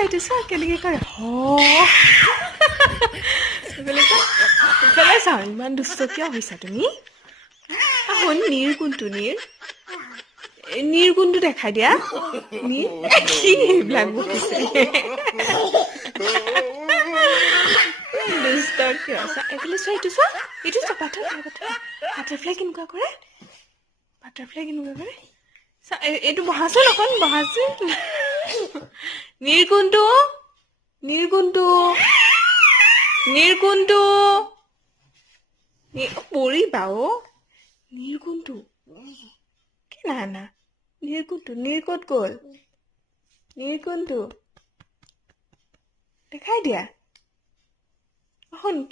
এইটো চোৱা কেনেকৈ কৰে ইফালে চাওঁ ইমান দুষ্ট কিয় হৈছা তুমি শুন নীৰ কোনটো নীৰ কোনটো দেখাই দিয়া নীৰ কি এইবিলাক বকিছে দুষ্ট কিয় এইফালে চোৱা এইটো চোৱা বাটাৰফ্লাই কেনেকুৱা কৰে এইটো বহাচোন অকণ বহাচোন নীৰ কোনটো পৰিবা নীৰ কোনটো কি না নীৰ ক'ত গ'ল নীৰ কোনটো দেখাই দিয়া শুন